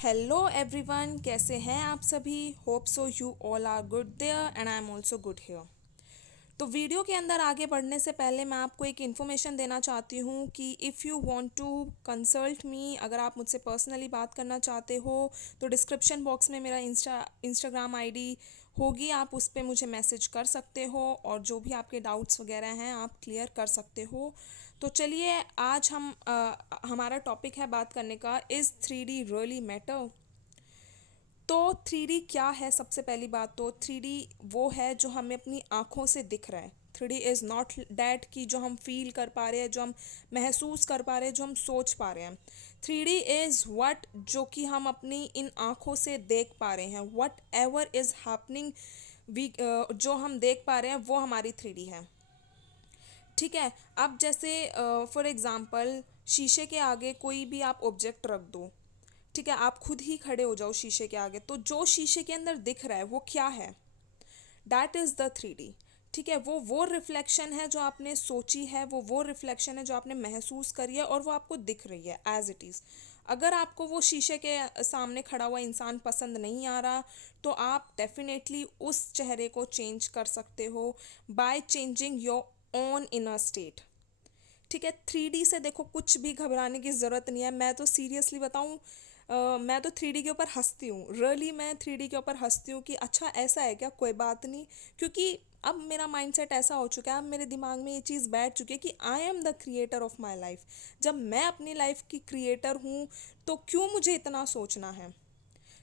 Hello everyone, कैसे हैं आप सभी। Hope so you all are good there and I am also good here. तो वीडियो के अंदर आगे बढ़ने से पहले मैं आपको एक इन्फॉर्मेशन देना चाहती हूँ कि if you want to consult me, अगर आप मुझसे पर्सनली बात करना चाहते हो तो डिस्क्रिप्शन बॉक्स में मेरा इंस्टाग्राम आईडी होगी, आप उस पर मुझे मैसेज कर सकते हो और जो भी आपके डाउट्स वगैरह हैं आप क्लियर कर सकते हो। तो चलिए आज हमारा टॉपिक है बात करने का, इज़ 3D रियली मैटर। तो 3D क्या है? सबसे पहली बात तो 3D वो है जो हमें अपनी आँखों से दिख रहा है। 3D इज़ नॉट डैट कि जो हम फील कर पा रहे हैं, जो हम महसूस कर पा रहे हैं, जो हम सोच पा रहे हैं। 3D इज़ वट जो कि हम अपनी इन आँखों से देख पा रहे हैं। Whatever is happening we जो हम देख पा रहे हैं वो हमारी 3D है। ठीक है। अब जैसे फॉर एग्ज़ाम्पल शीशे के आगे कोई भी आप ऑब्जेक्ट रख दो। ठीक है, आप खुद ही खड़े हो जाओ शीशे के आगे, तो जो शीशे के अंदर दिख रहा है वो क्या है? That is the 3D। ठीक है, वो रिफ्लेक्शन है जो आपने सोची है, वो रिफ्लेक्शन है जो आपने महसूस करी है और वो आपको दिख रही है एज इट इज़। अगर आपको वो शीशे के सामने खड़ा हुआ इंसान पसंद नहीं आ रहा, तो आप डेफिनेटली उस चेहरे को चेंज कर सकते हो by changing your own inner state. ठीक है, 3D से देखो कुछ भी घबराने की ज़रूरत नहीं है। मैं तो सीरियसली बताऊँ, मैं तो 3D के ऊपर हंसती हूँ। रियली मैं 3D के ऊपर हंसती हूँ कि अच्छा ऐसा है क्या, कोई बात नहीं। क्योंकि अब मेरा माइंडसेट ऐसा हो चुका है, अब मेरे दिमाग में ये चीज़ बैठ चुकी है कि I am the creator of my life. जब मैं अपनी लाइफ की क्रिएटर हूँ तो क्यों मुझे इतना सोचना है।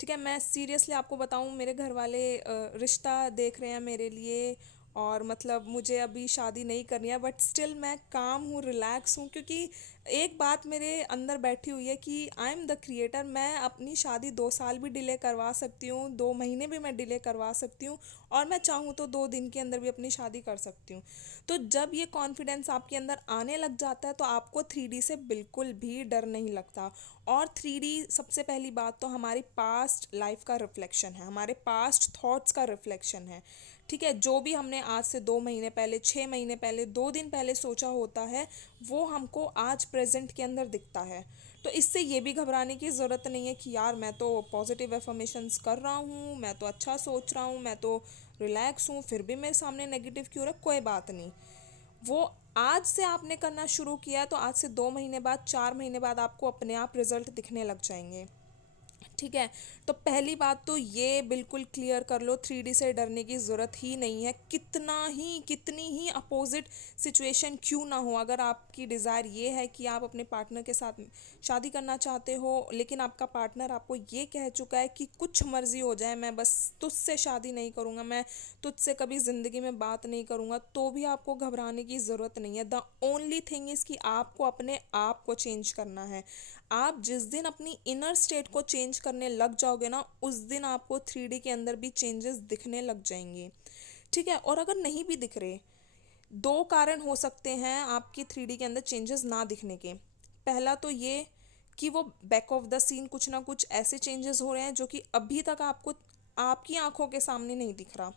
ठीक है, मैं सीरियसली आपको बताऊं, मेरे घर वाले रिश्ता देख रहे हैं मेरे लिए। और मतलब मुझे अभी शादी नहीं करनी है, बट स्टिल मैं काम हूँ, रिलैक्स हूँ, क्योंकि एक बात मेरे अंदर बैठी हुई है कि आई एम द क्रिएटर। मैं अपनी शादी 2 साल भी डिले करवा सकती हूँ, 2 महीने भी मैं डिले करवा सकती हूँ, और मैं चाहूँ तो 2 दिन के अंदर भी अपनी शादी कर सकती हूँ। तो जब ये कॉन्फिडेंस आपके अंदर आने लग जाता है तो आपको 3D से बिल्कुल भी डर नहीं लगता। और 3D सबसे पहली बात तो हमारी पास्ट लाइफ का रिफ्लेक्शन है, हमारे पास्ट थॉट्स का रिफ्लेक्शन है। ठीक है, जो भी हमने आज से 2 महीने पहले, 6 महीने पहले, 2 दिन पहले सोचा होता है वो हमको आज प्रेजेंट के अंदर दिखता है। तो इससे ये भी घबराने की ज़रूरत नहीं है कि यार मैं तो पॉजिटिव एफर्मेशंस कर रहा हूँ, मैं तो अच्छा सोच रहा हूँ, मैं तो रिलैक्स हूँ, फिर भी मेरे सामने नेगेटिव क्यों रहा, कोई बात नहीं। वो आज से आपने करना शुरू किया है तो आज से 2 महीने बाद, 4 महीने बाद आपको अपने आप रिजल्ट दिखने लग जाएंगे। ठीक है, तो पहली बात तो ये बिल्कुल क्लियर कर लो, 3D से डरने की ज़रूरत ही नहीं है। कितनी ही अपोजिट सिचुएशन क्यों ना हो, अगर आपकी डिज़ायर ये है कि आप अपने पार्टनर के साथ शादी करना चाहते हो, लेकिन आपका पार्टनर आपको ये कह चुका है कि कुछ मर्ज़ी हो जाए, मैं बस तुझसे शादी नहीं करूँगा, मैं तुझसे कभी ज़िंदगी में बात नहीं करूँगा, तो भी आपको घबराने की ज़रूरत नहीं है। द ओनली थिंग इज़ कि आपको अपने आप को चेंज करना है। आप जिस दिन अपनी इनर स्टेट को चेंज करने लग जाओगे ना, उस दिन आपको 3D के अंदर भी चेंजेस दिखने लग जाएंगे। ठीक है, और अगर नहीं भी दिख रहे, 2 कारण हो सकते हैं आपकी 3D के अंदर चेंजेस ना दिखने के। पहला तो ये कि वो बैक ऑफ द सीन कुछ ना कुछ ऐसे चेंजेस हो रहे हैं जो कि अभी तक आपको आपकी आंखों के सामने नहीं दिख रहा।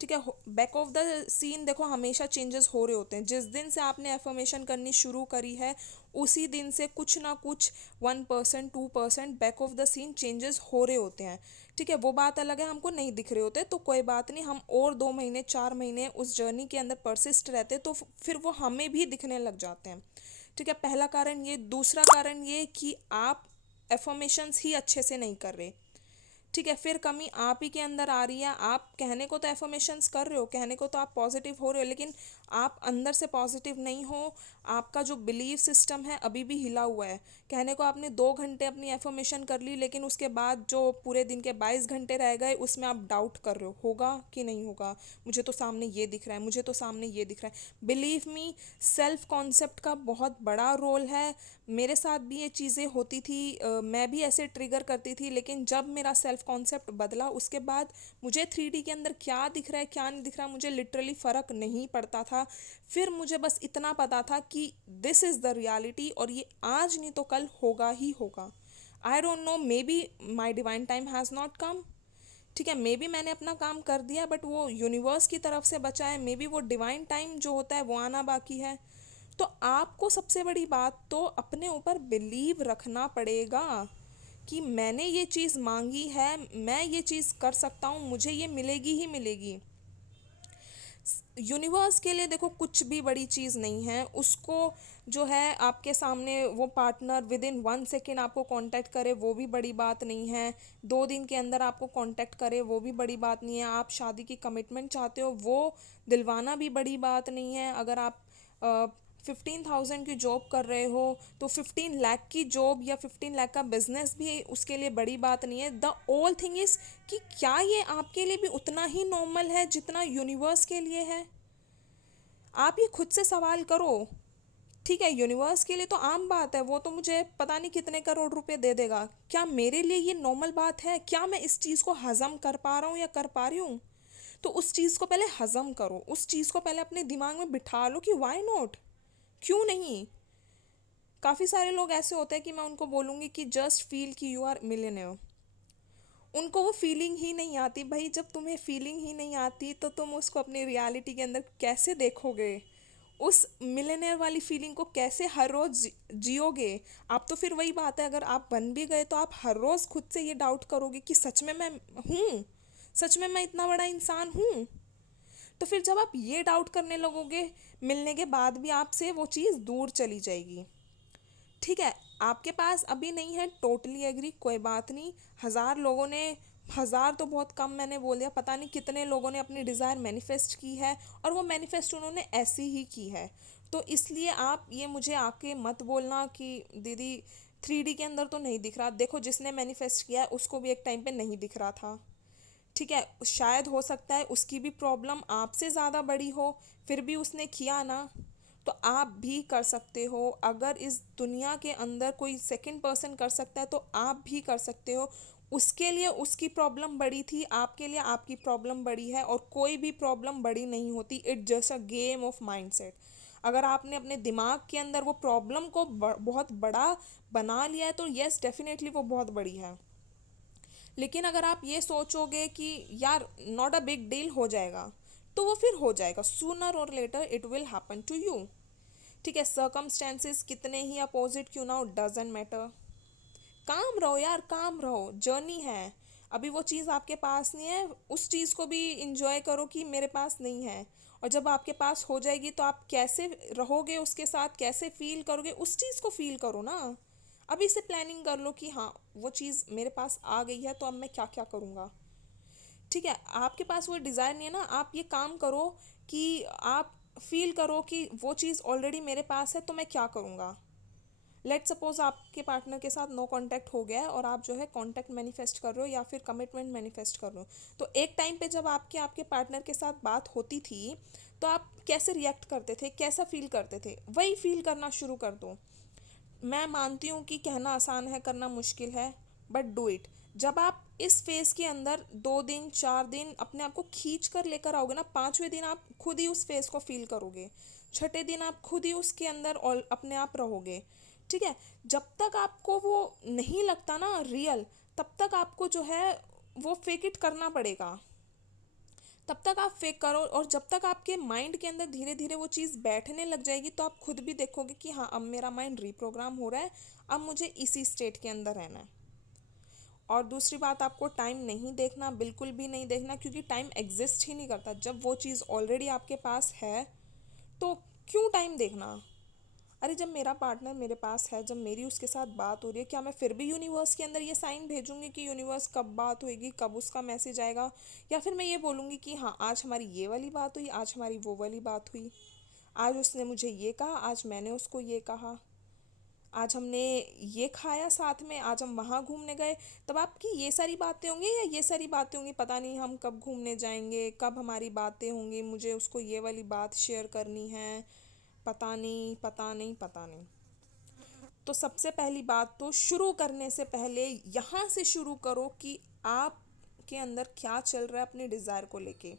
ठीक है, बैक ऑफ द सीन देखो हमेशा चेंजेस हो रहे होते हैं। जिस दिन से आपने एफर्मेशन करनी शुरू करी है उसी दिन से कुछ ना कुछ 1% 2% back of the scene changes हो रहे होते हैं। ठीक है, वो बात अलग है, हमको नहीं दिख रहे होते तो कोई बात नहीं, हम और 2 महीने 4 महीने उस जर्नी के अंदर परसिस्ट रहते तो फिर वो हमें भी दिखने लग जाते हैं। ठीक है, पहला कारण ये। दूसरा कारण ये कि आप एफर्मेशंस ही अच्छे से नहीं कर रहे। ठीक है, फिर कमी आप ही के अंदर आ रही है। आप कहने को तो एफर्मेशंस कर रहे हो, कहने को तो आप पॉजिटिव हो रहे हो, लेकिन आप अंदर से पॉजिटिव नहीं हो। आपका जो बिलीव सिस्टम है अभी भी हिला हुआ है। कहने को आपने 2 घंटे अपनी एफर्मेशन कर ली, लेकिन उसके बाद जो पूरे दिन के 22 घंटे रह गए उसमें आप डाउट कर रहे हो, होगा कि नहीं होगा, मुझे तो सामने ये दिख रहा है, मुझे तो सामने ये दिख रहा है। बिलीव मी, सेल्फ कॉन्सेप्ट का बहुत बड़ा रोल है। मेरे साथ भी ये चीज़ें होती थी, मैं भी ऐसे ट्रिगर करती थी, लेकिन जब मेरा सेल्फ कॉन्सेप्ट बदला उसके बाद मुझे 3D के अंदर क्या दिख रहा है क्या नहीं दिख रहा मुझे लिटरली फ़र्क नहीं पड़ता था। फिर मुझे बस इतना पता था कि दिस इज़ द रियलिटी और ये आज नहीं तो कल होगा ही होगा। I don't know, may be my divine time has not come. ठीक है, मे बी मैंने अपना काम कर दिया बट वो यूनिवर्स की तरफ से बचा है, मे बी वो डिवाइन टाइम जो होता है वो आना बाकी है। तो आपको सबसे बड़ी बात तो अपने ऊपर बिलीव रखना पड़ेगा कि मैंने ये चीज़ मांगी है, मैं ये चीज़ कर सकता हूँ, मुझे ये मिलेगी ही मिलेगी। यूनिवर्स के लिए देखो कुछ भी बड़ी चीज़ नहीं है, उसको जो है आपके सामने वो पार्टनर विद इन 1 सेकेंड आपको कांटेक्ट करे वो भी बड़ी बात नहीं है, 2 दिन के अंदर आपको कांटेक्ट करे वो भी बड़ी बात नहीं है, आप शादी की कमिटमेंट चाहते हो वो दिलवाना भी बड़ी बात नहीं है। अगर आप 15,000 की जॉब कर रहे हो तो 15 लाख की जॉब या 15 लाख का बिजनेस भी उसके लिए बड़ी बात नहीं है। द ऑल थिंग इज कि क्या ये आपके लिए भी उतना ही नॉर्मल है जितना यूनिवर्स के लिए है। आप ये खुद से सवाल करो। ठीक है, यूनिवर्स के लिए तो आम बात है, वो तो मुझे पता नहीं कितने करोड़ रुपए दे देगा, क्या मेरे लिए ये नॉर्मल बात है? क्या मैं इस चीज़ को हजम कर पा रहा हूँ या कर पा रही हूँ? तो उस चीज़ को पहले हजम करो, उस चीज़ को पहले अपने दिमाग में बिठा लो कि वाई नॉट, क्यों नहीं। काफ़ी सारे लोग ऐसे होते हैं कि मैं उनको बोलूँगी कि जस्ट फील कि यू आर मिलियनेयर, उनको वो फीलिंग ही नहीं आती। भाई जब तुम्हें फीलिंग ही नहीं आती तो तुम उसको अपनी रियलिटी के अंदर कैसे देखोगे? उस मिलियनेयर वाली फीलिंग को कैसे हर रोज़ जियोगे? आप तो फिर वही बात है, अगर आप बन भी गए तो आप हर रोज़ खुद से ये डाउट करोगे कि सच में मैं हूँ, सच में मैं इतना बड़ा इंसान हूँ। तो फिर जब आप ये डाउट करने लगोगे, मिलने के बाद भी आपसे वो चीज़ दूर चली जाएगी। ठीक है, आपके पास अभी नहीं है, टोटली एग्री, कोई बात नहीं। 1,000 लोगों ने, 1,000 तो बहुत कम मैंने बोल दिया, पता नहीं कितने लोगों ने अपनी डिज़ायर मैनिफेस्ट की है और वो मैनिफेस्ट उन्होंने ऐसी ही की है। तो इसलिए आप ये मुझे आके मत बोलना कि दीदी 3D के अंदर तो नहीं दिख रहा। देखो जिसने मैनिफेस्ट किया है उसको भी एक टाइम पे नहीं दिख रहा था। ठीक है, शायद हो सकता है उसकी भी प्रॉब्लम आपसे ज़्यादा बड़ी हो, फिर भी उसने किया ना। तो आप भी कर सकते हो। अगर इस दुनिया के अंदर कोई सेकंड पर्सन कर सकता है तो आप भी कर सकते हो। उसके लिए उसकी प्रॉब्लम बड़ी थी, आपके लिए आपकी प्रॉब्लम बड़ी है, और कोई भी प्रॉब्लम बड़ी नहीं होती। It just a game of mindset. अगर आपने अपने दिमाग के अंदर वो प्रॉब्लम को बहुत बड़ा बना लिया है तो यस डेफिनेटली वो बहुत बड़ी है। लेकिन अगर आप ये सोचोगे कि यार नॉट अ बिग डील, हो जाएगा, तो वो फिर हो जाएगा, सूनर और later it will happen to you. ठीक है, सर्कमस्टेंसेस कितने ही अपोजिट क्यों ना हो, डजेंट मैटर। काम रहो यार, काम रहो, जर्नी है। अभी वो चीज़ आपके पास नहीं है, उस चीज़ को भी इंजॉय करो कि मेरे पास नहीं है। और जब आपके पास हो जाएगी तो आप कैसे रहोगे उसके साथ, कैसे फील करोगे, उस चीज़ को फील करो ना। अभी से प्लानिंग कर लो कि हाँ वो चीज़ मेरे पास आ गई है तो अब मैं क्या क्या करूँगा। ठीक है, आपके पास वो डिज़ायर नहीं है ना, आप ये काम करो कि आप फील करो कि वो चीज़ ऑलरेडी मेरे पास है तो मैं क्या करूँगा। लेट सपोज आपके पार्टनर के साथ नो कांटेक्ट हो गया है और आप जो है कांटेक्ट मैनिफेस्ट कर रहे हो या फिर कमिटमेंट मैनिफेस्ट कर रहे हो। तो एक टाइम पे जब आपके आपके पार्टनर के साथ बात होती थी तो आप कैसे रिएक्ट करते थे, कैसा फील करते थे, वही फील करना शुरू कर दो। मैं मानती हूँ कि कहना आसान है, करना मुश्किल है, बट डू इट। जब आप इस फेज़ के अंदर 2 दिन 4 दिन अपने आप को खींच कर लेकर आओगे ना, 5वें दिन आप खुद ही उस फेज़ को फील करोगे, 6ठे दिन आप खुद ही उसके अंदर और अपने आप रहोगे। ठीक है, जब तक आपको वो नहीं लगता ना रियल, तब तक आपको जो है वो फेक इट करना पड़ेगा। तब तक आप फेक करो, और जब तक आपके माइंड के अंदर धीरे धीरे वो चीज़ बैठने लग जाएगी तो आप खुद भी देखोगे कि हाँ अब मेरा माइंड रीप्रोग्राम हो रहा है, अब मुझे इसी स्टेट के अंदर रहना है। और दूसरी बात, आपको टाइम नहीं देखना, बिल्कुल भी नहीं देखना, क्योंकि टाइम एग्जिस्ट ही नहीं करता। जब वो चीज़ ऑलरेडी आपके पास है तो क्यों टाइम देखना। अरे जब मेरा पार्टनर मेरे पास है, जब मेरी उसके साथ बात हो रही है, क्या मैं फिर भी यूनिवर्स के अंदर ये साइन भेजूंगी कि यूनिवर्स कब बात होएगी, कब उसका मैसेज आएगा? या फिर मैं ये बोलूँगी कि हाँ आज हमारी ये वाली बात हुई, आज हमारी वो वाली बात हुई, आज उसने मुझे ये कहा, आज मैंने उसको ये कहा, आज हमने ये खाया साथ में, आज हम वहाँ घूमने गए। तब आपकी ये सारी बातें होंगी या ये सारी बातें होंगी, पता नहीं हम कब घूमने जाएंगे, कब हमारी बातें होंगी, मुझे उसको ये वाली बात शेयर करनी है, पता नहीं पता नहीं पता नहीं। तो सबसे पहली बात, तो शुरू करने से पहले यहाँ से शुरू करो कि आप के अंदर क्या चल रहा है अपनी डिज़ायर को लेके।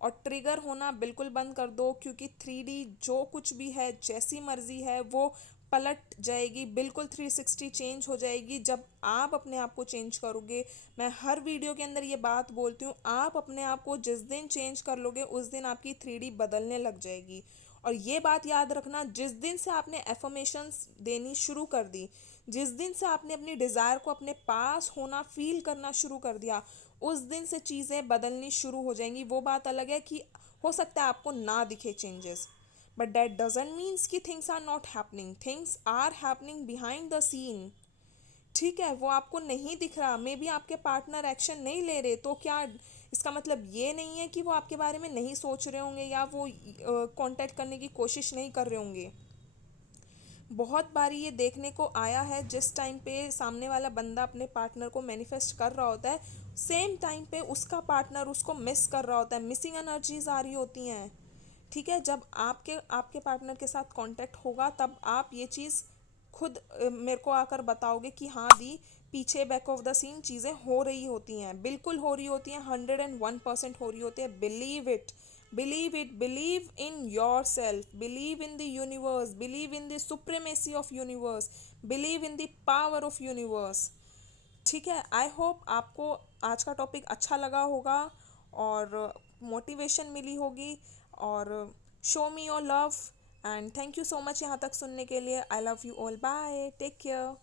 और ट्रिगर होना बिल्कुल बंद कर दो, क्योंकि 3D जो कुछ भी है, जैसी मर्जी है, वो पलट जाएगी, बिल्कुल 360 चेंज हो जाएगी जब आप अपने आप को चेंज करोगे। मैं हर वीडियो के अंदर ये बात बोलती हूँ, आप अपने आप को जिस दिन चेंज कर लोगे उस दिन आपकी 3D बदलने लग जाएगी। और ये बात याद रखना, जिस दिन से आपने एफर्मेशंस देनी शुरू कर दी, जिस दिन से आपने अपनी डिज़ायर को अपने पास होना फील करना शुरू कर दिया, उस दिन से चीज़ें बदलनी शुरू हो जाएंगी। वो बात अलग है कि हो सकता है आपको ना दिखे changes, but that doesn't means कि things are not happening, things are happening behind the scene. ठीक है, वो आपको नहीं दिख रहा, मे बी आपके पार्टनर एक्शन नहीं ले रहे, तो क्या इसका मतलब ये नहीं है कि वो आपके बारे में नहीं सोच रहे होंगे या वो कांटेक्ट करने की कोशिश नहीं कर रहे होंगे। बहुत बारी ये देखने को आया है, जिस टाइम पे सामने वाला बंदा अपने पार्टनर को मैनिफेस्ट कर रहा होता है, सेम टाइम पे उसका पार्टनर उसको मिस कर रहा होता है, मिसिंग एनर्जीज आ रही होती हैं। ठीक है, जब आपके आपके पार्टनर के साथ कांटेक्ट होगा तब आप ये चीज़ खुद मेरे को आकर बताओगे कि हाँ दी, पीछे बैक ऑफ द सीन चीज़ें हो रही होती हैं, बिल्कुल हो रही होती हैं, 101% हो रही होती है। Believe it, believe it, believe in your self, believe in the universe, believe in the supremacy of universe, believe in the power of universe. ठीक है, आई होप आपको आज का टॉपिक अच्छा लगा होगा और मोटिवेशन मिली होगी। और show me your love, and thank you so much यहाँ तक सुनने के लिए। I love you all, bye, take care.